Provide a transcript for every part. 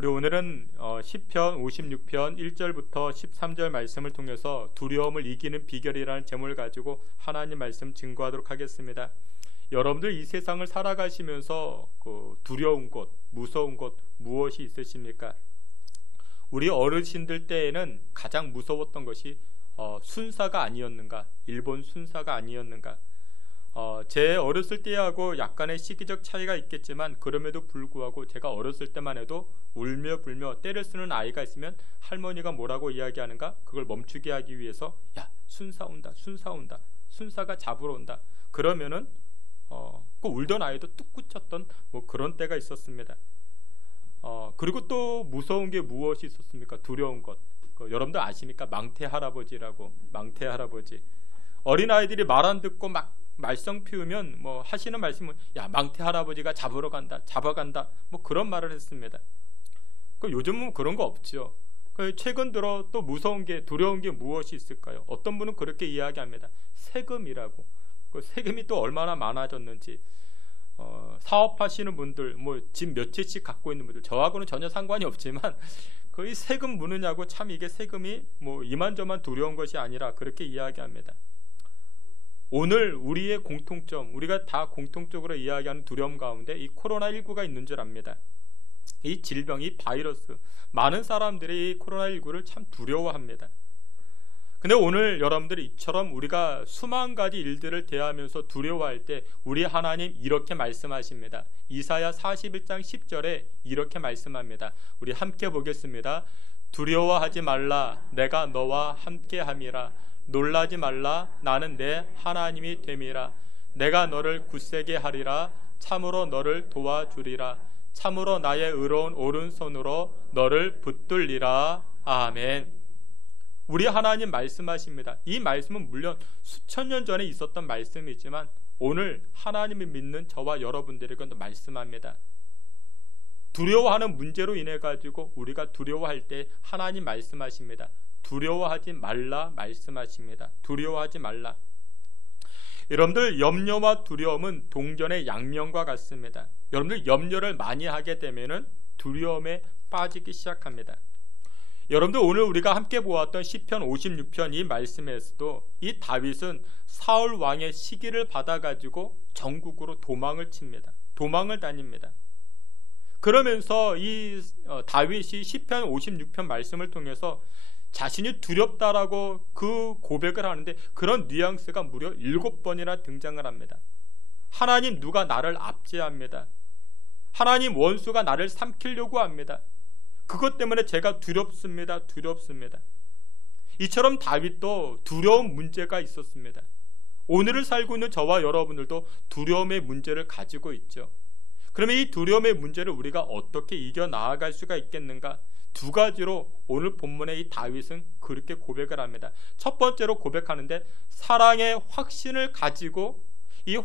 우리 오늘은 시편 56편 1절부터 13절 말씀을 통해서 두려움을 이기는 비결이라는 제목을 가지고 하나님 말씀 증거하도록 하겠습니다. 여러분들 이 세상을 살아가시면서 두려운 것, 무서운 것 무엇이 있으십니까? 우리 어르신들 때에는 가장 무서웠던 것이 순사가 아니었는가, 일본 순사가 아니었는가. 제 어렸을 때하고 약간의 시기적 차이가 있겠지만 그럼에도 불구하고 제가 어렸을 때만 해도 울며 불며 때를 쓰는 아이가 있으면 할머니가 뭐라고 이야기하는가? 그걸 멈추게 하기 위해서 야, 순사 온다, 순사 온다, 순사가 잡으러 온다. 그러면은 그 울던 아이도 뚝 굳혔던 뭐 그런 때가 있었습니다. 그리고 또 무서운 게 무엇이 있었습니까? 두려운 것. 여러분들 아십니까? 망태 할아버지라고. 망태 할아버지. 어린아이들이 말 안 듣고 막 말썽 피우면 뭐 하시는 말씀은 야, 망태 할아버지가 잡으러 간다, 잡아간다, 뭐 그런 말을 했습니다. 요즘은 그런 거 없죠. 최근 들어 또 무서운 게, 두려운 게 무엇이 있을까요? 어떤 분은 그렇게 이야기합니다. 세금이라고. 그 세금이 또 얼마나 많아졌는지. 사업하시는 분들, 뭐 집 몇 채씩 갖고 있는 분들, 저하고는 전혀 상관이 없지만 거의 세금 무느냐고, 참 이게 세금이 뭐 이만저만 두려운 것이 아니라 그렇게 이야기합니다. 오늘 우리의 공통점, 우리가 다 공통적으로 이야기하는 두려움 가운데 이 코로나19가 있는 줄 압니다. 이 질병, 이 바이러스, 많은 사람들이 이 코로나19를 참 두려워합니다. 근데 오늘 여러분들이 이처럼 우리가 수만 가지 일들을 대하면서 두려워할 때 우리 하나님 이렇게 말씀하십니다. 이사야 41장 10절에 이렇게 말씀합니다. 우리 함께 보겠습니다. 두려워하지 말라, 내가 너와 함께함이라. 놀라지 말라, 나는 내 하나님이 됨이라. 내가 너를 굳세게 하리라. 참으로 너를 도와주리라. 참으로 나의 의로운 오른손으로 너를 붙들리라. 아멘. 우리 하나님 말씀하십니다. 이 말씀은 물론 수천 년 전에 있었던 말씀이지만 오늘 하나님을 믿는 저와 여러분들에게도 말씀합니다. 두려워하는 문제로 인해 가지고 우리가 두려워할 때 하나님 말씀하십니다. 두려워하지 말라 말씀하십니다. 두려워하지 말라. 여러분들, 염려와 두려움은 동전의 양면과 같습니다. 여러분들 염려를 많이 하게 되면은 두려움에 빠지기 시작합니다. 여러분들, 오늘 우리가 함께 보았던 시편 56편 이 말씀에서도 이 다윗은 사울 왕의 시기를 받아가지고 전국으로 도망을 칩니다. 도망을 다닙니다. 그러면서 이 다윗이 시편 56편 말씀을 통해서 자신이 두렵다라고 그 고백을 하는데 그런 뉘앙스가 무려 7번이나 등장을 합니다. 하나님, 누가 나를 압제합니다. 하나님, 원수가 나를 삼키려고 합니다. 그것 때문에 제가 두렵습니다. 두렵습니다. 이처럼 다윗도 두려운 문제가 있었습니다. 오늘을 살고 있는 저와 여러분들도 두려움의 문제를 가지고 있죠. 그러면 이 두려움의 문제를 우리가 어떻게 이겨나아갈 수가 있겠는가? 두 가지로 오늘 본문의 이 다윗은 그렇게 고백을 합니다. 첫 번째로 고백하는데, 사랑의 확신을 가지고 이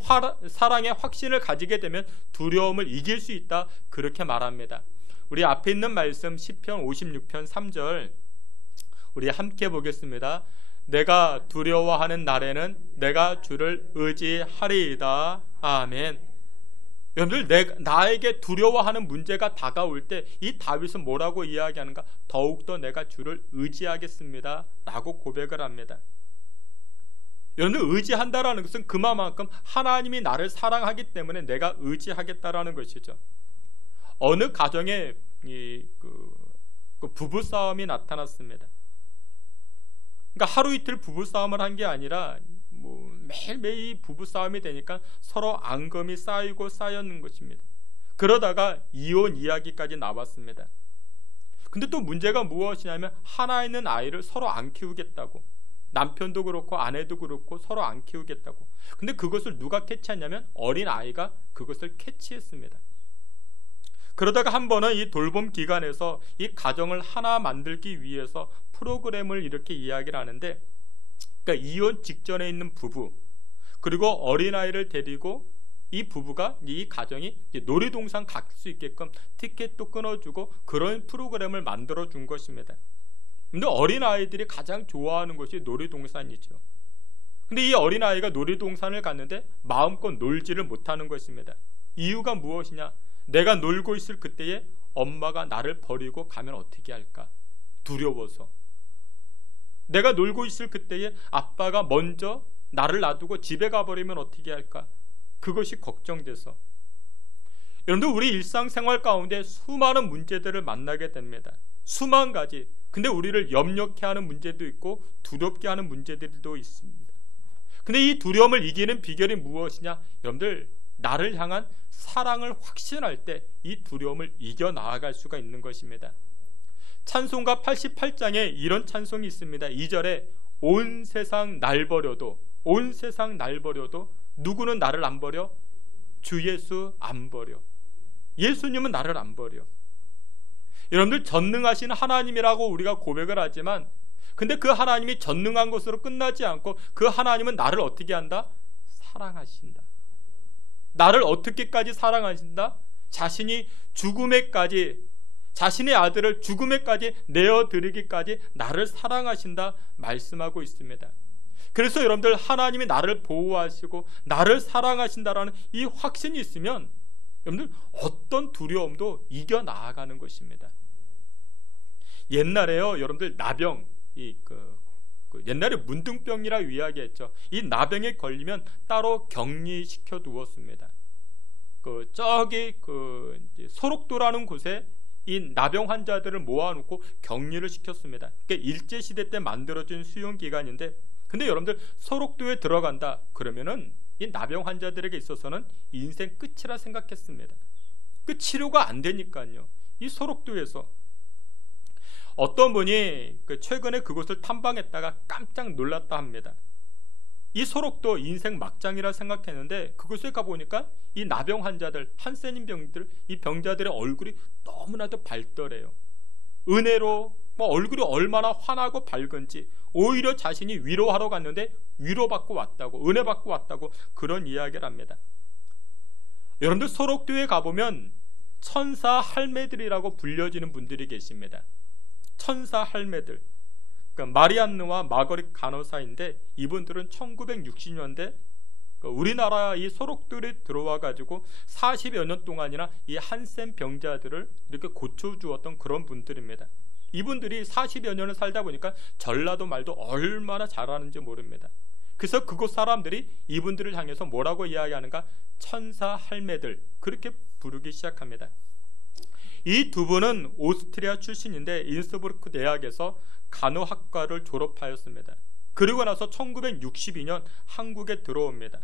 사랑의 확신을 가지게 되면 두려움을 이길 수 있다, 그렇게 말합니다. 우리 앞에 있는 말씀 시편 56편 3절 우리 함께 보겠습니다. 내가 두려워하는 날에는 내가 주를 의지하리이다. 아멘. 여러분들, 나에게 두려워하는 문제가 다가올 때 이 다윗은 뭐라고 이야기하는가? 더욱더 내가 주를 의지하겠습니다 라고 고백을 합니다. 여러분들, 의지한다라는 것은 그만큼 하나님이 나를 사랑하기 때문에 내가 의지하겠다라는 것이죠. 어느 가정에 부부싸움이 나타났습니다. 그러니까 하루 이틀 부부싸움을 한 게 아니라 매일매일 부부싸움이 되니까 서로 앙금이 쌓이고 쌓였는 것입니다. 그러다가 이혼 이야기까지 나왔습니다. 근데 또 문제가 무엇이냐면 하나 있는 아이를 서로 안 키우겠다고, 남편도 그렇고 아내도 그렇고 서로 안 키우겠다고. 근데 그것을 누가 캐치했냐면 어린 아이가 그것을 캐치했습니다. 그러다가 한 번은 이 돌봄 기관에서 이 가정을 하나 만들기 위해서 프로그램을 이렇게 이야기를 하는데, 그러니까 이혼 직전에 있는 부부, 그리고 어린아이를 데리고 이 부부가, 이 가정이 놀이동산 갈 수 있게끔 티켓도 끊어주고 그런 프로그램을 만들어준 것입니다. 근데 어린아이들이 가장 좋아하는 것이 놀이동산이죠. 근데 이 어린아이가 놀이동산을 갔는데 마음껏 놀지를 못하는 것입니다. 이유가 무엇이냐? 내가 놀고 있을 그때에 엄마가 나를 버리고 가면 어떻게 할까? 두려워서. 내가 놀고 있을 그때에 아빠가 먼저 나를 놔두고 집에 가버리면 어떻게 할까? 그것이 걱정돼서. 여러분들, 우리 일상생활 가운데 수많은 문제들을 만나게 됩니다. 수만 가지. 근데 우리를 염려케 하는 문제도 있고 두렵게 하는 문제들도 있습니다. 근데 이 두려움을 이기는 비결이 무엇이냐? 여러분들, 나를 향한 사랑을 확신할 때 이 두려움을 이겨나아갈 수가 있는 것입니다. 찬송가 88장에 이런 찬송이 있습니다. 2절에 온 세상 날 버려도, 온 세상 날 버려도 누구는 나를 안 버려? 주 예수 안 버려. 예수님은 나를 안 버려. 여러분들, 전능하신 하나님이라고 우리가 고백을 하지만, 근데 그 하나님이 전능한 것으로 끝나지 않고 그 하나님은 나를 어떻게 한다? 사랑하신다. 나를 어떻게까지 사랑하신다? 자신이 죽음에까지, 자신의 아들을 죽음에까지 내어드리기까지 나를 사랑하신다 말씀하고 있습니다. 그래서 여러분들, 하나님이 나를 보호하시고 나를 사랑하신다라는 이 확신이 있으면 여러분들, 어떤 두려움도 이겨나가는 것입니다. 옛날에요, 여러분들, 나병, 옛날에 문둥병이라 이야기했죠. 이 나병에 걸리면 따로 격리시켜 두었습니다. 저기 소록도라는 곳에 이 나병 환자들을 모아놓고 격리를 시켰습니다. 그러니까 일제시대 때 만들어진 수용기관인데, 근데 여러분들, 소록도에 들어간다 그러면은 이 나병 환자들에게 있어서는 인생 끝이라 생각했습니다. 그 치료가 안 되니까요. 이 소록도에서 어떤 분이 최근에 그곳을 탐방했다가 깜짝 놀랐다 합니다. 이 소록도 인생 막장이라 생각했는데 그곳에 가보니까 이 나병 환자들, 한센인 병들, 이 병자들의 얼굴이 너무나도 밝더래요. 은혜로 얼굴이 얼마나 환하고 밝은지, 오히려 자신이 위로하러 갔는데 위로받고 왔다고, 은혜받고 왔다고 그런 이야기를 합니다. 여러분들, 소록도에 가보면 천사 할매들이라고 불려지는 분들이 계십니다. 천사 할매들, 그러니까 마리안느와 마거릿 간호사인데, 이분들은 1960년대 우리나라 이 소록도에 들어와 가지고 40여 년 동안이나 이 한센 병자들을 이렇게 고쳐주었던 그런 분들입니다. 이분들이 40여 년을 살다 보니까 전라도 말도 얼마나 잘하는지 모릅니다. 그래서 그곳 사람들이 이분들을 향해서 뭐라고 이야기하는가? 천사 할매들, 그렇게 부르기 시작합니다. 이 두 분은 오스트리아 출신인데 인스부르크 대학에서 간호학과를 졸업하였습니다. 그리고 나서 1962년 한국에 들어옵니다.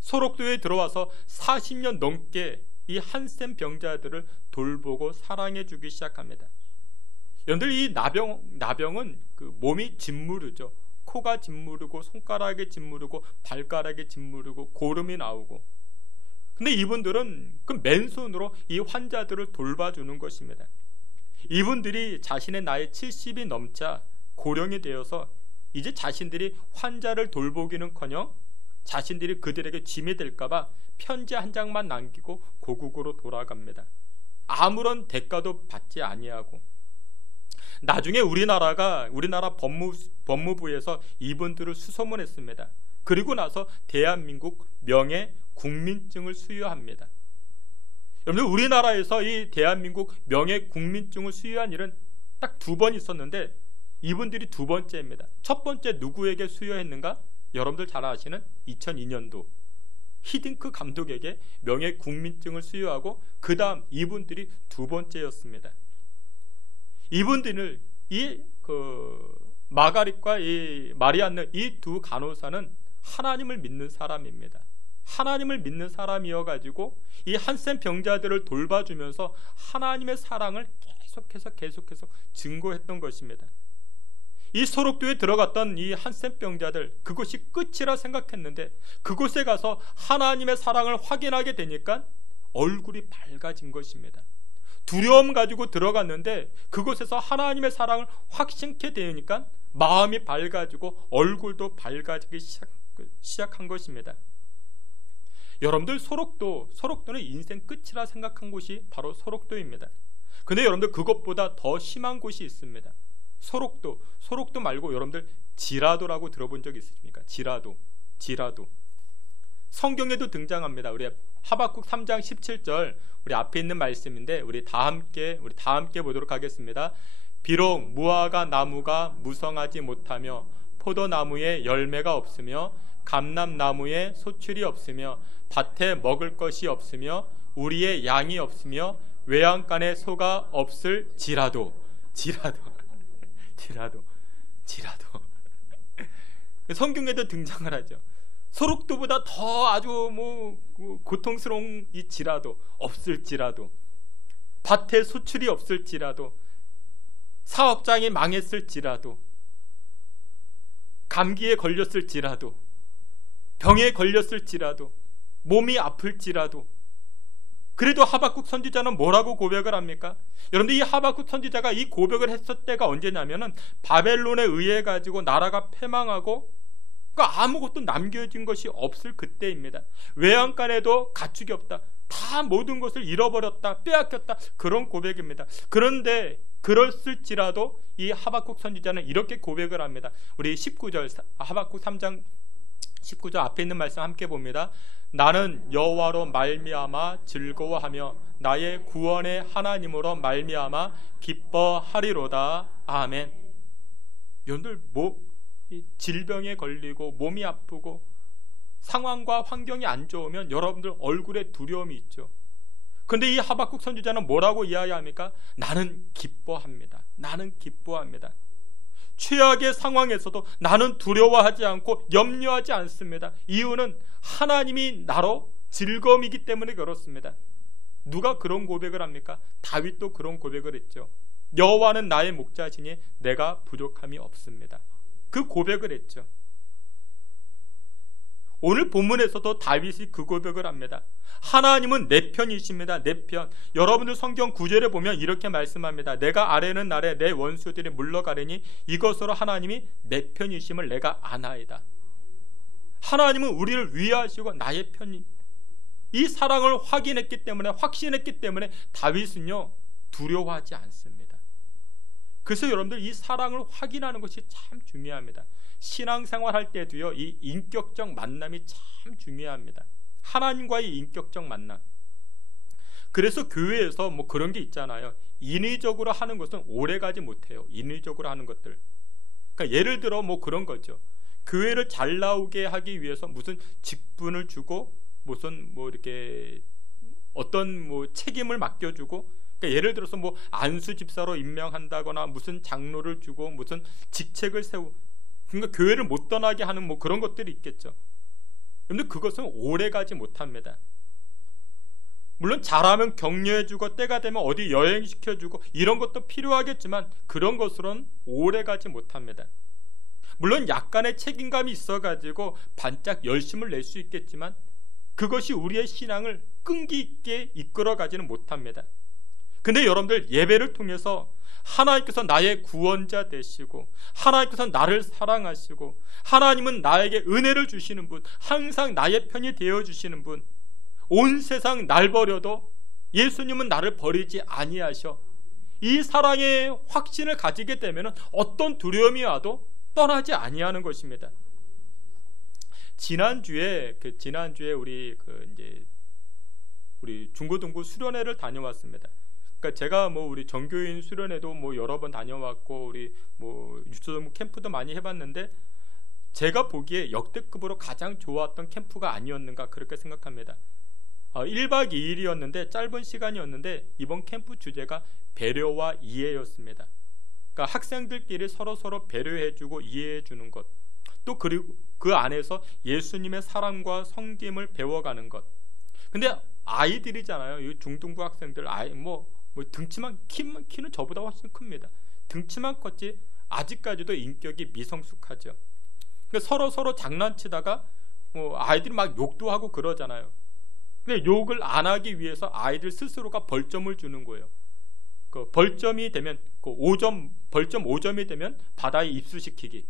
소록도에 들어와서 40년 넘게 이 한센 병자들을 돌보고 사랑해주기 시작합니다. 여러분들, 이 나병은 몸이 짓무르죠. 코가 짓무르고 손가락에 짓무르고 발가락에 짓무르고 고름이 나오고, 근데 이분들은 그 맨손으로 이 환자들을 돌봐주는 것입니다. 이분들이 자신의 나이 70이 넘자 고령이 되어서 이제 자신들이 환자를 돌보기는커녕 자신들이 그들에게 짐이 될까봐 편지 한 장만 남기고 고국으로 돌아갑니다. 아무런 대가도 받지 아니하고, 나중에 우리나라 법무부에서 이분들을 수소문했습니다. 그리고 나서 대한민국 명예 국민증을 수여합니다. 여러분들, 우리나라에서 이 대한민국 명예 국민증을 수여한 일은 딱 2번 있었는데 이분들이 2번째입니다. 첫 번째 누구에게 수여했는가? 여러분들 잘 아시는 2002년도 히딩크 감독에게 명예 국민증을 수여하고, 그 다음 이분들이 2번째였습니다. 이분들을 마가릿과 이 마리안느, 이 두 간호사는 하나님을 믿는 사람입니다. 하나님을 믿는 사람이어가지고 이 한센 병자들을 돌봐주면서 하나님의 사랑을 계속해서 증거했던 것입니다. 이 소록도에 들어갔던 이 한센 병자들, 그것이 끝이라 생각했는데 그곳에 가서 하나님의 사랑을 확인하게 되니까 얼굴이 밝아진 것입니다. 두려움 가지고 들어갔는데 그곳에서 하나님의 사랑을 확신케 되니까 마음이 밝아지고 얼굴도 밝아지기 시작한 것입니다. 여러분들, 소록도는 인생 끝이라 생각한 곳이 바로 소록도입니다. 근데 여러분들, 그것보다 더 심한 곳이 있습니다. 소록도 말고 여러분들 지라도라고 들어본 적 있으십니까? 지라도. 성경에도 등장합니다. 우리 하박국 3장 17절 우리 앞에 있는 말씀인데 우리 다 함께 보도록 하겠습니다. 비록 무화과 나무가 무성하지 못하며 포도나무에 열매가 없으며 감람나무에 소출이 없으며 밭에 먹을 것이 없으며 우리의 양이 없으며 외양간에 소가 없을지라도 성경에도 등장을 하죠. 소록도보다 더 아주 고통스러운 이 지라도 없을지라도, 밭에 소출이 없을지라도, 사업장이 망했을지라도, 감기에 걸렸을지라도, 병에 걸렸을지라도, 몸이 아플지라도, 그래도 하박국 선지자는 뭐라고 고백을 합니까? 여러분들, 이 하박국 선지자가 이 고백을 했을 때가 언제냐면은 바벨론에 의해 가지고 나라가 패망하고 그러니까 아무것도 남겨진 것이 없을 그때입니다. 외양간에도 가축이 없다, 다 모든 것을 잃어버렸다, 빼앗겼다, 그런 고백입니다. 그런데 그랬을지라도 이 하박국 선지자는 이렇게 고백을 합니다. 우리 19절, 하박국 3장 19절 앞에 있는 말씀 함께 봅니다. 나는 여호와로 말미암아 즐거워하며 나의 구원의 하나님으로 말미암아 기뻐하리로다. 아멘. 여러분들, 질병에 걸리고 몸이 아프고 상황과 환경이 안 좋으면 여러분들 얼굴에 두려움이 있죠. 그런데 이 하박국 선지자는 뭐라고 이야기합니까? 나는 기뻐합니다. 나는 기뻐합니다. 최악의 상황에서도 나는 두려워하지 않고 염려하지 않습니다. 이유는 하나님이 나로 즐거움이기 때문에 그렇습니다. 누가 그런 고백을 합니까? 다윗도 그런 고백을 했죠. 여호와는 나의 목자시니 내가 부족함이 없습니다. 그 고백을 했죠. 오늘 본문에서도 다윗이 그 고백을 합니다. 하나님은 내 편이십니다. 내 편. 여러분들 성경 9절에 보면 이렇게 말씀합니다. 내가 아뢰는 날에 내 원수들이 물러가려니 이것으로 하나님이 내 편이심을 내가 아나이다. 하나님은 우리를 위하시고 나의 편이, 이 사랑을 확신했기 때문에 다윗은요 두려워하지 않습니다. 그래서 여러분들, 이 사랑을 확인하는 것이 참 중요합니다. 신앙생활 할 때도요, 이 인격적 만남이 참 중요합니다. 하나님과의 인격적 만남. 그래서 교회에서 그런 게 있잖아요. 인위적으로 하는 것은 오래가지 못해요. 인위적으로 하는 것들. 그러니까 예를 들어 그런 거죠. 교회를 잘 나오게 하기 위해서 무슨 직분을 주고 무슨 이렇게 어떤 책임을 맡겨주고, 그러니까 예를 들어서 안수 집사로 임명한다거나 무슨 장로를 주고 무슨 직책을 세우고, 그러니까 교회를 못 떠나게 하는 그런 것들이 있겠죠. 그런데 그것은 오래가지 못합니다. 물론 잘하면 격려해주고 때가 되면 어디 여행시켜주고 이런 것도 필요하겠지만 그런 것으로는 오래가지 못합니다. 물론 약간의 책임감이 있어가지고 반짝 열심을 낼 수 있겠지만 그것이 우리의 신앙을 끈기 있게 이끌어가지는 못합니다. 근데 여러분들, 예배를 통해서 하나님께서 나의 구원자 되시고 하나님께서 나를 사랑하시고 하나님은 나에게 은혜를 주시는 분, 항상 나의 편이 되어주시는 분, 온 세상 날 버려도 예수님은 나를 버리지 아니하셔, 이 사랑의 확신을 가지게 되면 어떤 두려움이 와도 떠나지 아니하는 것입니다. 지난주에 우리 중고등부 수련회를 다녀왔습니다. 그러니까 제가 우리 정교인 수련회도 여러 번 다녀왔고 우리 유초등부 캠프도 많이 해봤는데 제가 보기에 역대급으로 가장 좋았던 캠프가 아니었는가 그렇게 생각합니다. 1박 2일이었는데 짧은 시간이었는데 이번 캠프 주제가 배려와 이해였습니다. 그러니까 학생들끼리 서로 배려해주고 이해해주는 것, 또 그리고 그 안에서 예수님의 사랑과 섬김을 배워가는 것. 근데 아이들이잖아요. 이 중등부 학생들, 등치만 키는 저보다 훨씬 큽니다. 등치만 컸지 아직까지도 인격이 미성숙하죠. 그러니까 서로 장난치다가 아이들이 막 욕도 하고 그러잖아요. 근데 욕을 안 하기 위해서 아이들 스스로가 벌점을 주는 거예요. 그 벌점이 되면 벌점 5점이 되면 바다에 입수시키기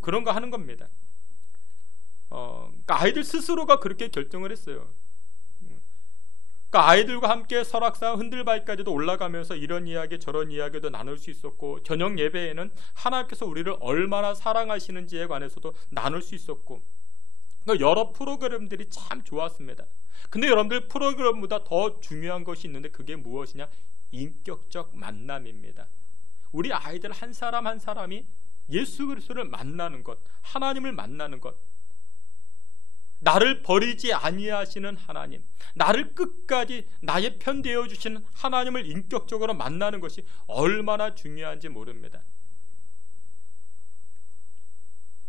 그런 거 하는 겁니다. 그러니까 아이들 스스로가 그렇게 결정을 했어요. 그러니까 아이들과 함께 설악산 흔들바위까지도 올라가면서 이런 이야기 저런 이야기도 나눌 수 있었고, 저녁 예배에는 하나님께서 우리를 얼마나 사랑하시는지에 관해서도 나눌 수 있었고, 그러니까 여러 프로그램들이 참 좋았습니다. 근데 여러분들, 프로그램보다 더 중요한 것이 있는데 그게 무엇이냐? 인격적 만남입니다. 우리 아이들 한 사람 한 사람이 예수 그리스도를 만나는 것, 하나님을 만나는 것, 나를 버리지 아니하시는 하나님, 나를 끝까지 나의 편 되어 주시는 하나님을 인격적으로 만나는 것이 얼마나 중요한지 모릅니다.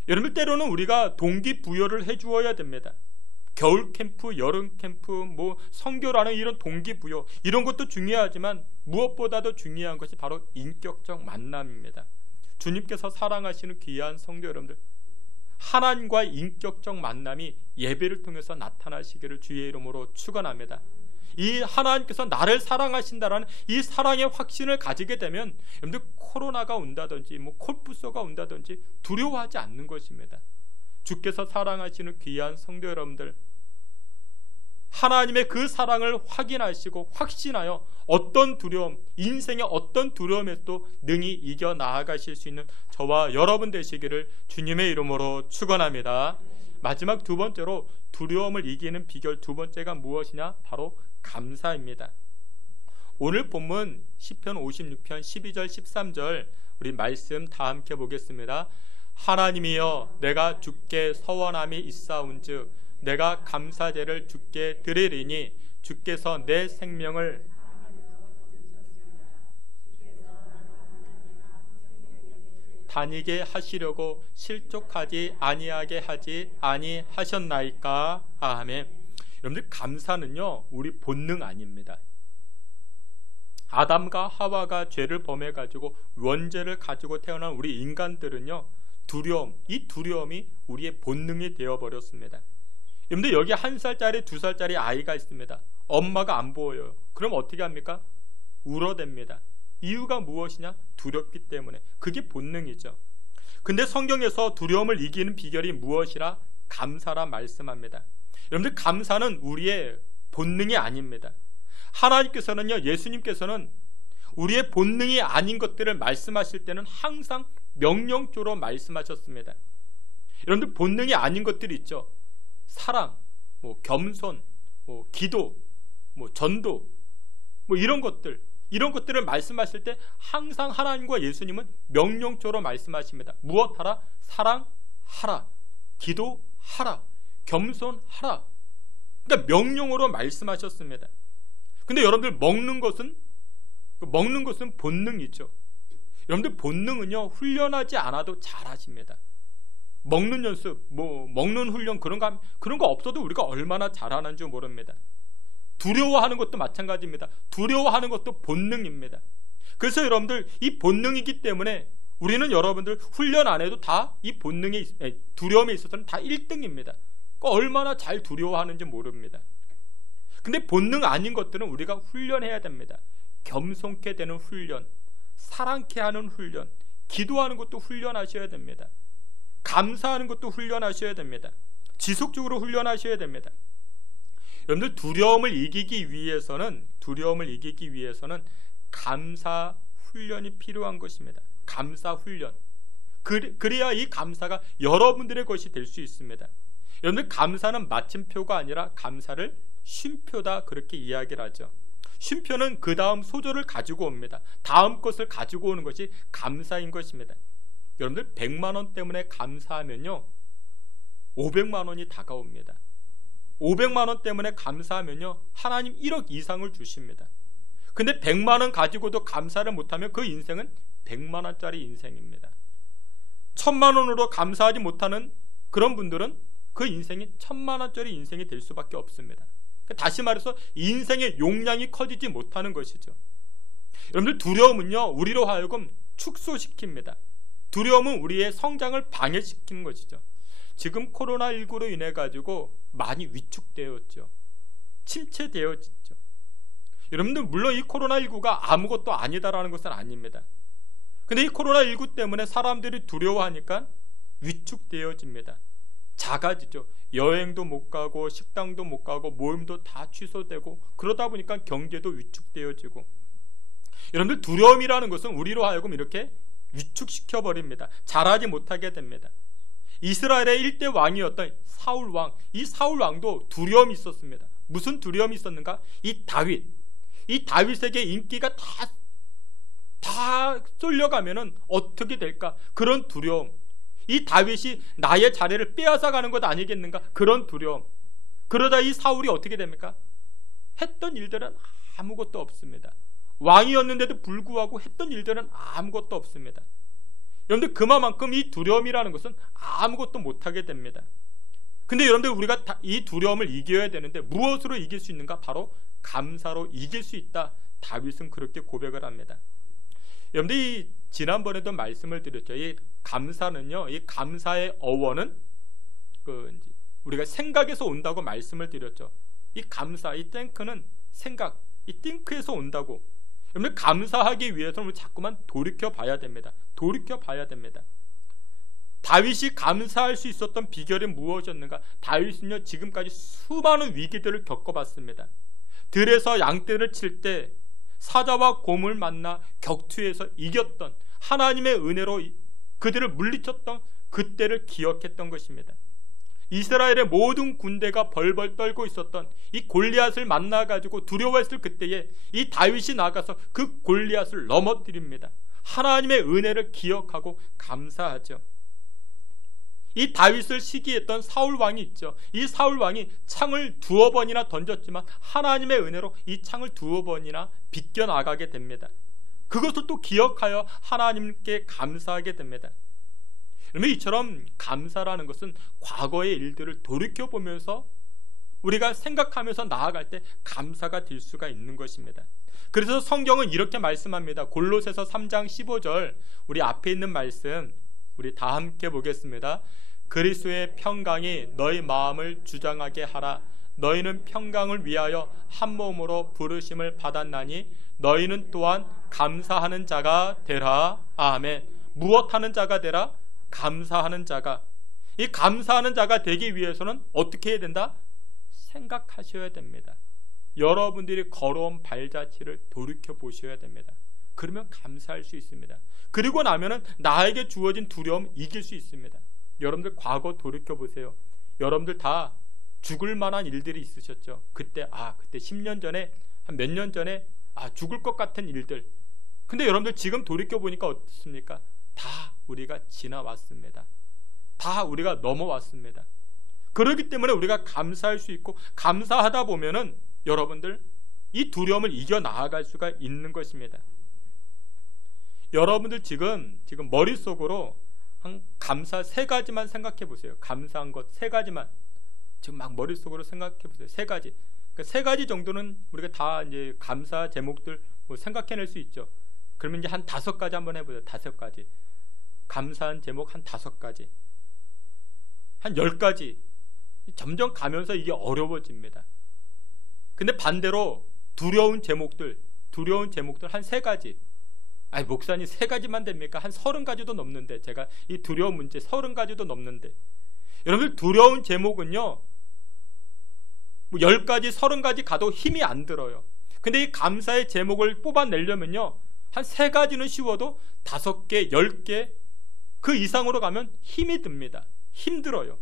여러분, 때로는 우리가 동기부여를 해주어야 됩니다. 겨울 캠프, 여름 캠프, 선교라는 이런 동기부여, 이런 것도 중요하지만 무엇보다도 중요한 것이 바로 인격적 만남입니다. 주님께서 사랑하시는 귀한 성도 여러분들, 하나님과의 인격적 만남이 예배를 통해서 나타나시기를 주의 이름으로 축원합니다. 이 하나님께서 나를 사랑하신다라는 이 사랑의 확신을 가지게 되면 여러분들, 코로나가 온다든지 콜부서가 온다든지 두려워하지 않는 것입니다. 주께서 사랑하시는 귀한 성도 여러분들, 하나님의 그 사랑을 확인하시고 확신하여 어떤 두려움, 인생의 어떤 두려움에도 능히 이겨 나아가실 수 있는 저와 여러분 되시기를 주님의 이름으로 축원합니다. 마지막 두 번째로 두려움을 이기는 비결 두 번째가 무엇이냐? 바로 감사입니다. 오늘 본문 시편 56편 12절 13절 우리 말씀 다 함께 보겠습니다. 하나님이여, 내가 주께 서원함이 있사온즉 내가 감사제를 주께 드리리니 주께서 내 생명을 다니게 하시려고 실족하지 아니하게 하지 아니하셨나이까. 아멘. 여러분들, 감사는요 우리 본능 아닙니다. 아담과 하와가 죄를 범해가지고 원죄를 가지고 태어난 우리 인간들은요, 두려움, 이 두려움이 우리의 본능이 되어버렸습니다. 여러분들, 여기 1살짜리 2살짜리 아이가 있습니다. 엄마가 안 보여요. 그럼 어떻게 합니까? 울어댑니다. 이유가 무엇이냐? 두렵기 때문에. 그게 본능이죠. 근데 성경에서 두려움을 이기는 비결이 무엇이라? 감사라 말씀합니다. 여러분들, 감사는 우리의 본능이 아닙니다. 하나님께서는요, 예수님께서는 우리의 본능이 아닌 것들을 말씀하실 때는 항상 명령조로 말씀하셨습니다. 여러분들, 본능이 아닌 것들이 있죠. 사랑, 겸손, 기도, 전도, 이런 것들을 말씀하실 때 항상 하나님과 예수님은 명령조로 말씀하십니다. 무엇하라? 사랑하라, 기도하라, 겸손하라. 그러니까 명령으로 말씀하셨습니다. 근데 여러분들, 먹는 것은 본능이죠. 여러분들, 본능은요 훈련하지 않아도 잘하십니다. 먹는 연습, 먹는 훈련, 그런 거 없어도 우리가 얼마나 잘하는 줄 모릅니다. 두려워하는 것도 마찬가지입니다. 두려워하는 것도 본능입니다. 그래서 여러분들, 이 본능이기 때문에 우리는 여러분들 훈련 안 해도 다 이 두려움에 있어서는 다 1등입니다. 얼마나 잘 두려워하는지 모릅니다. 근데 본능 아닌 것들은 우리가 훈련해야 됩니다. 겸손케 되는 훈련, 사랑케 하는 훈련, 기도하는 것도 훈련하셔야 됩니다. 감사하는 것도 훈련하셔야 됩니다. 지속적으로 훈련하셔야 됩니다. 여러분들, 두려움을 이기기 위해서는 감사 훈련이 필요한 것입니다. 감사 훈련. 그래야 이 감사가 여러분들의 것이 될 수 있습니다. 여러분들, 감사는 마침표가 아니라 감사를 쉼표다, 그렇게 이야기를 하죠. 쉼표는 그 다음 소절을 가지고 옵니다. 다음 것을 가지고 오는 것이 감사인 것입니다. 여러분들, 100만 원 때문에 감사하면요 500만 원이 다가옵니다. 500만 원 때문에 감사하면요 하나님 1억 이상을 주십니다. 근데 100만 원 가지고도 감사를 못하면 그 인생은 100만 원짜리 인생입니다. 1000만 원으로 감사하지 못하는 그런 분들은 그 인생이 1000만 원짜리 인생이 될 수밖에 없습니다. 다시 말해서 인생의 용량이 커지지 못하는 것이죠. 여러분들, 두려움은요 우리로 하여금 축소시킵니다. 두려움은 우리의 성장을 방해시키는 것이죠. 지금 코로나19로 인해 가지고 많이 위축되었죠. 침체되었죠. 여러분들, 물론 이 코로나19가 아무것도 아니다라는 것은 아닙니다. 근데 이 코로나19 때문에 사람들이 두려워하니까 위축되어집니다. 작아지죠. 여행도 못 가고 식당도 못 가고 모임도 다 취소되고, 그러다 보니까 경제도 위축되어지고. 여러분들, 두려움이라는 것은 우리로 하여금 이렇게 위축시켜버립니다. 잘하지 못하게 됩니다. 이스라엘의 1대 왕이었던 사울 왕, 이 사울 왕도 두려움이 있었습니다. 무슨 두려움이 있었는가? 이 다윗에게 인기가 다 쏠려가면은 어떻게 될까? 그런 두려움. 이 다윗이 나의 자리를 빼앗아 가는 것 아니겠는가? 그런 두려움. 그러다 이 사울이 어떻게 됩니까? 했던 일들은 아무것도 없습니다. 왕이었는데도 불구하고 했던 일들은 아무것도 없습니다. 여러분들 그만큼 이 두려움이라는 것은 아무것도 못하게 됩니다. 근데 여러분들 우리가 이 두려움을 이겨야 되는데 무엇으로 이길 수 있는가? 바로 감사로 이길 수 있다. 다윗은 그렇게 고백을 합니다. 여러분들 지난번에도 말씀을 드렸죠. 이 감사는요, 이 감사의 어원은 우리가 생각에서 온다고 말씀을 드렸죠. 이 감사, 이 땡크는 생각, 이 띵크에서 온다고. 여러분들 감사하기 위해서는 자꾸만 돌이켜 봐야 됩니다. 돌이켜 봐야 됩니다. 다윗이 감사할 수 있었던 비결이 무엇이었는가? 다윗은요, 지금까지 수많은 위기들을 겪어봤습니다. 들에서 양떼를 칠 때 사자와 곰을 만나 격투에서 이겼던, 하나님의 은혜로 그들을 물리쳤던 그때를 기억했던 것입니다. 이스라엘의 모든 군대가 벌벌 떨고 있었던 이 골리앗을 만나가지고 두려워했을 그때에 이 다윗이 나가서 그 골리앗을 넘어뜨립니다. 하나님의 은혜를 기억하고 감사하죠. 이 다윗을 시기했던 사울 왕이 있죠. 이 사울 왕이 창을 2번이나 던졌지만 하나님의 은혜로 이 창을 2번이나 비껴나가게 됩니다. 그것을 또 기억하여 하나님께 감사하게 됩니다. 그러면 이처럼 감사라는 것은 과거의 일들을 돌이켜보면서 우리가 생각하면서 나아갈 때 감사가 될 수가 있는 것입니다. 그래서 성경은 이렇게 말씀합니다. 골로새서 3장 15절, 우리 앞에 있는 말씀 우리 다 함께 보겠습니다. 그리스도의 평강이 너희 마음을 주장하게 하라. 너희는 평강을 위하여 한 몸으로 부르심을 받았나니 너희는 또한 감사하는 자가 되라. 아멘. 무엇하는 자가 되라? 감사하는 자가. 이 감사하는 자가 되기 위해서는 어떻게 해야 된다? 생각하셔야 됩니다. 여러분들이 걸어온 발자취를 돌이켜 보셔야 됩니다. 그러면 감사할 수 있습니다. 그리고 나면은 나에게 주어진 두려움 이길 수 있습니다. 여러분들 과거 돌이켜 보세요. 여러분들 다 죽을 만한 일들이 있으셨죠. 그때 10년 전에, 한 몇 년 전에 죽을 것 같은 일들. 근데 여러분들 지금 돌이켜 보니까 어떻습니까? 다 우리가 지나왔습니다. 다 우리가 넘어왔습니다. 그렇기 때문에 우리가 감사할 수 있고, 감사하다 보면은 여러분들 이 두려움을 이겨 나아갈 수가 있는 것입니다. 여러분들 지금 머릿속으로 한 감사 3가지만 생각해 보세요. 감사한 것 3가지만 지금 막 머릿속으로 생각해 보세요. 3가지. 그러니까 3가지 정도는 우리가 다 이제 감사 제목들 생각해낼 수 있죠. 그러면 이제 한 5가지 한번 해보세요. 5가지. 감사한 제목 한 5가지, 한 10가지. 점점 가면서 이게 어려워집니다. 근데 반대로 두려운 제목들 한 3가지. 목사님 3가지만 됩니까? 한 30가지도 넘는데, 제가 이 두려운 문제 30가지도 넘는데, 여러분들 두려운 제목은요 10가지 30가지 가도 힘이 안 들어요. 근데 이 감사의 제목을 뽑아내려면요 한 3가지는 쉬워도 5개 10개 그 이상으로 가면 힘이 듭니다. 힘들어요.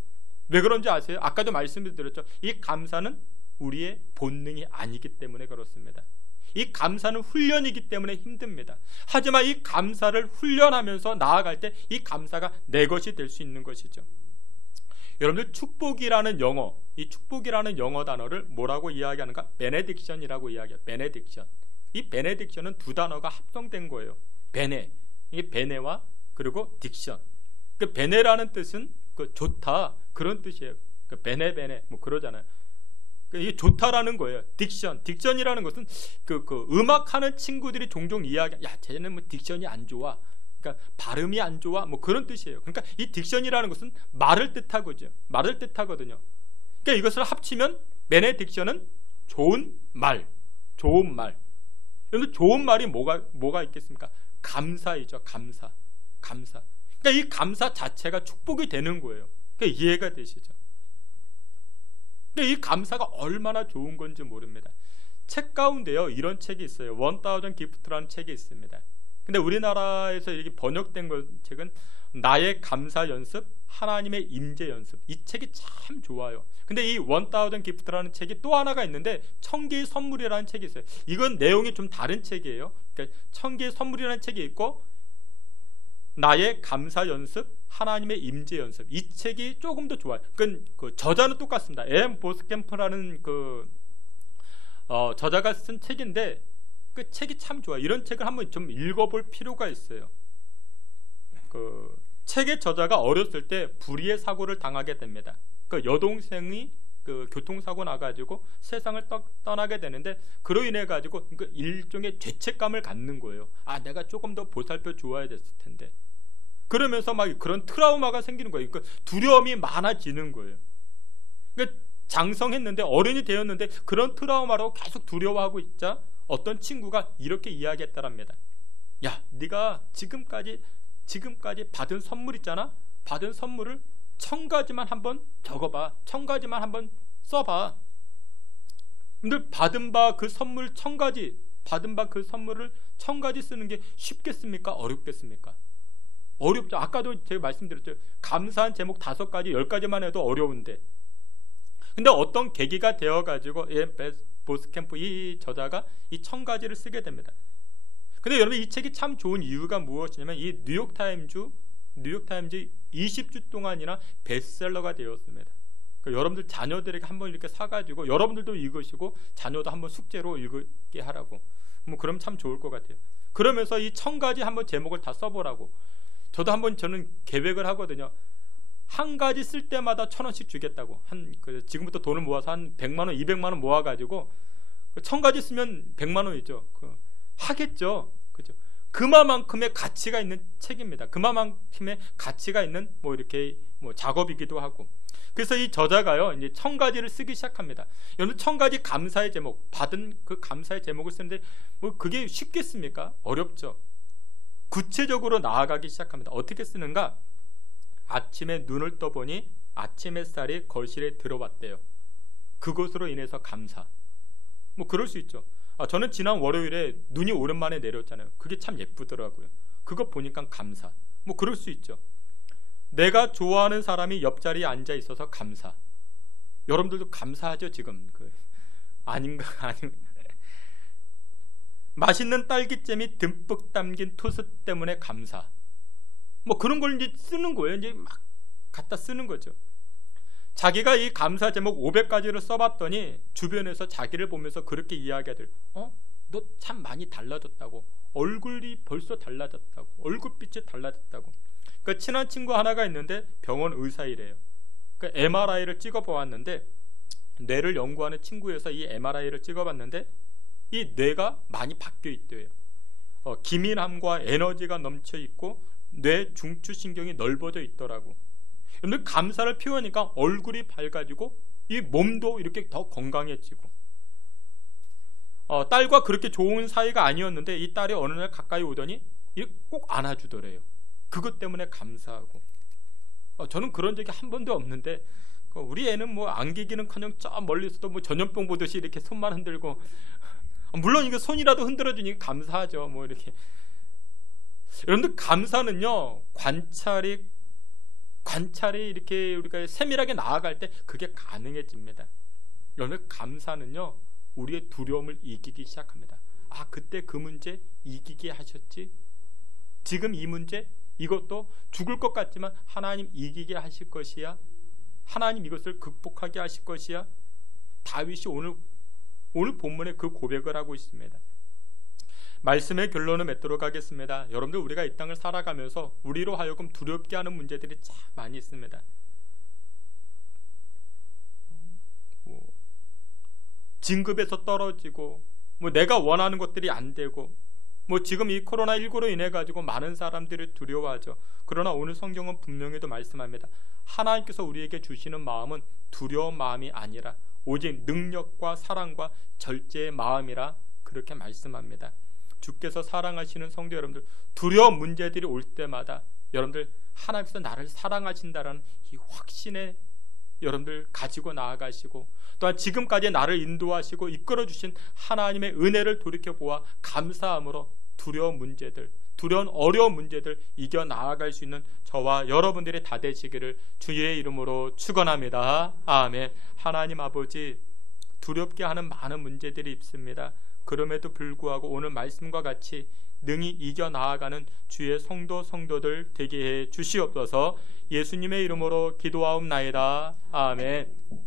왜 그런지 아세요? 아까도 말씀드렸죠. 이 감사는 우리의 본능이 아니기 때문에 그렇습니다. 이 감사는 훈련이기 때문에 힘듭니다. 하지만 이 감사를 훈련하면서 나아갈 때 이 감사가 내 것이 될 수 있는 것이죠. 여러분들 축복이라는 영어, 이 축복이라는 영어 단어를 뭐라고 이야기하는가? 베네딕션이라고 이야기해요. 베네딕션. 이 베네딕션은 2 단어가 합성된 거예요. 베네, 이게 베네와 그리고 딕션. 그 베네라는 뜻은 좋다 그런 뜻이에요. 베네 그러잖아요. 이게 좋다라는 거예요. 딕션이라는 것은 음악하는 친구들이 종종 이야기, 야 쟤는 딕션이 안 좋아, 그러니까 발음이 안 좋아, 그런 뜻이에요. 그러니까 이 딕션이라는 것은 말을 뜻하거든요. 그러니까 이것을 합치면 베네딕션은 좋은 말. 그런데 좋은 말이 뭐가 있겠습니까? 감사이죠. 감사. 그러니까 이 감사 자체가 축복이 되는 거예요. 그러니까 이해가 되시죠? 근데 이 감사가 얼마나 좋은 건지 모릅니다. 책 가운데요 이런 책이 있어요. 1000 기프트라는 책이 있습니다. 근데 우리나라에서 이렇게 번역된 책은 나의 감사 연습 하나님의 임재 연습. 이 책이 참 좋아요. 근데 이 1000 기프트라는 책이 또 하나가 있는데 1000개의 선물이라는 책이 있어요. 이건 내용이 좀 다른 책이에요. 그러니까 1000개의 선물이라는 책이 있고 나의 감사 연습, 하나님의 임재 연습. 이 책이 조금 더 좋아요. 그 저자는 똑같습니다. A.M. 보스캠프라는 저자가 쓴 책인데 그 책이 참 좋아요. 이런 책을 한번 좀 읽어볼 필요가 있어요. 그 책의 저자가 어렸을 때 불의의 사고를 당하게 됩니다. 그 여동생이 그 교통사고 나가지고 세상을 떠나게 되는데 그로 인해 가지고 그 일종의 죄책감을 갖는 거예요. 아, 내가 조금 더 보살펴 주어야 됐을 텐데. 그러면서 막 그런 트라우마가 생기는 거예요. 그 두려움이 많아지는 거예요. 그러니까 장성했는데 어른이 되었는데 그런 트라우마로 계속 두려워하고 있자 어떤 친구가 이렇게 이야기했다랍니다. 야, 네가 지금까지 받은 선물 있잖아. 받은 선물을 1000가지만 한번 적어봐. 1000가지만 한번 써봐. 근데 받은 바 그 선물을 1000가지 쓰는 게 쉽겠습니까? 어렵겠습니까? 어렵죠. 아까도 제가 말씀드렸죠. 감사한 제목 5가지, 10가지만 해도 어려운데. 근데 어떤 계기가 되어가지고 보스캠프 이 저자가 이 1000가지를 쓰게 됩니다. 근데 여러분 이 책이 참 좋은 이유가 무엇이냐면 이 뉴욕타임즈 20주 동안이나 베스트셀러가 되었습니다. 그러니까 여러분들 자녀들에게 한번 이렇게 사가지고 여러분들도 읽으시고 자녀도 한번 숙제로 읽게 하라고. 뭐 그럼 참 좋을 것 같아요. 그러면서 이 1000가지 한번 제목을 다 써보라고. 저는 계획을 하거든요. 한 가지 쓸 때마다 1000원씩 주겠다고. 지금부터 돈을 모아서 한 100만원, 200만원 모아가지고 1000가지 쓰면 100만원이죠. 하겠죠. 그죠? 그만큼의 가치가 있는 책입니다. 그만큼의 가치가 있는 이렇게 작업이기도 하고. 그래서 이 저자가요, 이제 1000가지를 쓰기 시작합니다. 여러분 1000가지 감사의 제목, 받은 그 감사의 제목을 쓰는데 그게 쉽겠습니까? 어렵죠. 구체적으로 나아가기 시작합니다. 어떻게 쓰는가? 아침에 눈을 떠보니 아침 햇살이 거실에 들어왔대요. 그것으로 인해서 감사. 그럴 수 있죠. 저는 지난 월요일에 눈이 오랜만에 내렸잖아요. 그게 참 예쁘더라고요. 그거 보니까 감사. 그럴 수 있죠. 내가 좋아하는 사람이 옆자리에 앉아 있어서 감사. 여러분들도 감사하죠 지금? 아닌가? 맛있는 딸기잼이 듬뿍 담긴 토스트 때문에 감사. 그런 걸 이제 쓰는 거예요. 이제 막 갖다 쓰는 거죠. 자기가 이 감사 제목 500가지를 써봤더니 주변에서 자기를 보면서 그렇게 이야기하들. 너 참 많이 달라졌다고. 얼굴이 벌써 달라졌다고. 얼굴빛이 달라졌다고. 친한 친구 하나가 있는데 병원 의사이래요. MRI를 찍어보았는데 뇌를 연구하는 친구여서 이 MRI를 찍어봤는데 이 뇌가 많이 바뀌어 있대요. 기민함과 에너지가 넘쳐 있고 뇌 중추신경이 넓어져 있더라고. 근데 감사를 표현하니까 얼굴이 밝아지고 이 몸도 이렇게 더 건강해지고. 딸과 그렇게 좋은 사이가 아니었는데 이 딸이 어느 날 가까이 오더니 꼭 안아주더래요. 그것 때문에 감사하고. 저는 그런 적이 한 번도 없는데 우리 애는 안기기는커녕 저 멀리서도 전염병 보듯이 이렇게 손만 흔들고. 물론 이거 손이라도 흔들어주니까 감사하죠. 이렇게. 여러분들 감사는요 관찰이 이렇게 우리가 세밀하게 나아갈 때 그게 가능해집니다. 여러분 감사는요 우리의 두려움을 이기기 시작합니다. 그때 그 문제 이기게 하셨지. 지금 이 문제 이것도 죽을 것 같지만 하나님 이기게 하실 것이야. 하나님 이것을 극복하게 하실 것이야. 다윗이 오늘 본문에 그 고백을 하고 있습니다. 말씀의 결론을 맺도록 하겠습니다. 여러분들 우리가 이 땅을 살아가면서 우리로 하여금 두렵게 하는 문제들이 참 많이 있습니다. 진급에서 떨어지고 내가 원하는 것들이 안 되고 지금 이 코로나19로 인해 가지고 많은 사람들이 두려워하죠. 그러나 오늘 성경은 분명히도 말씀합니다. 하나님께서 우리에게 주시는 마음은 두려운 마음이 아니라 오직 능력과 사랑과 절제의 마음이라 그렇게 말씀합니다. 주께서 사랑하시는 성도 여러분들, 두려운 문제들이 올 때마다 여러분들 하나님께서 나를 사랑하신다라는 이 확신에 여러분들 가지고 나아가시고, 또한 지금까지 나를 인도하시고 이끌어 주신 하나님의 은혜를 돌이켜보아 감사함으로 두려운 문제들, 두려운 어려운 문제들 이겨 나아갈 수 있는 저와 여러분들이 다 되시기를 주의 이름으로 축원합니다. 아멘. 하나님 아버지, 두렵게 하는 많은 문제들이 있습니다. 그럼에도 불구하고 오늘 말씀과 같이 능히 이겨 나아가는 주의 성도들 되게 해 주시옵소서. 예수님의 이름으로 기도하옵나이다. 아멘.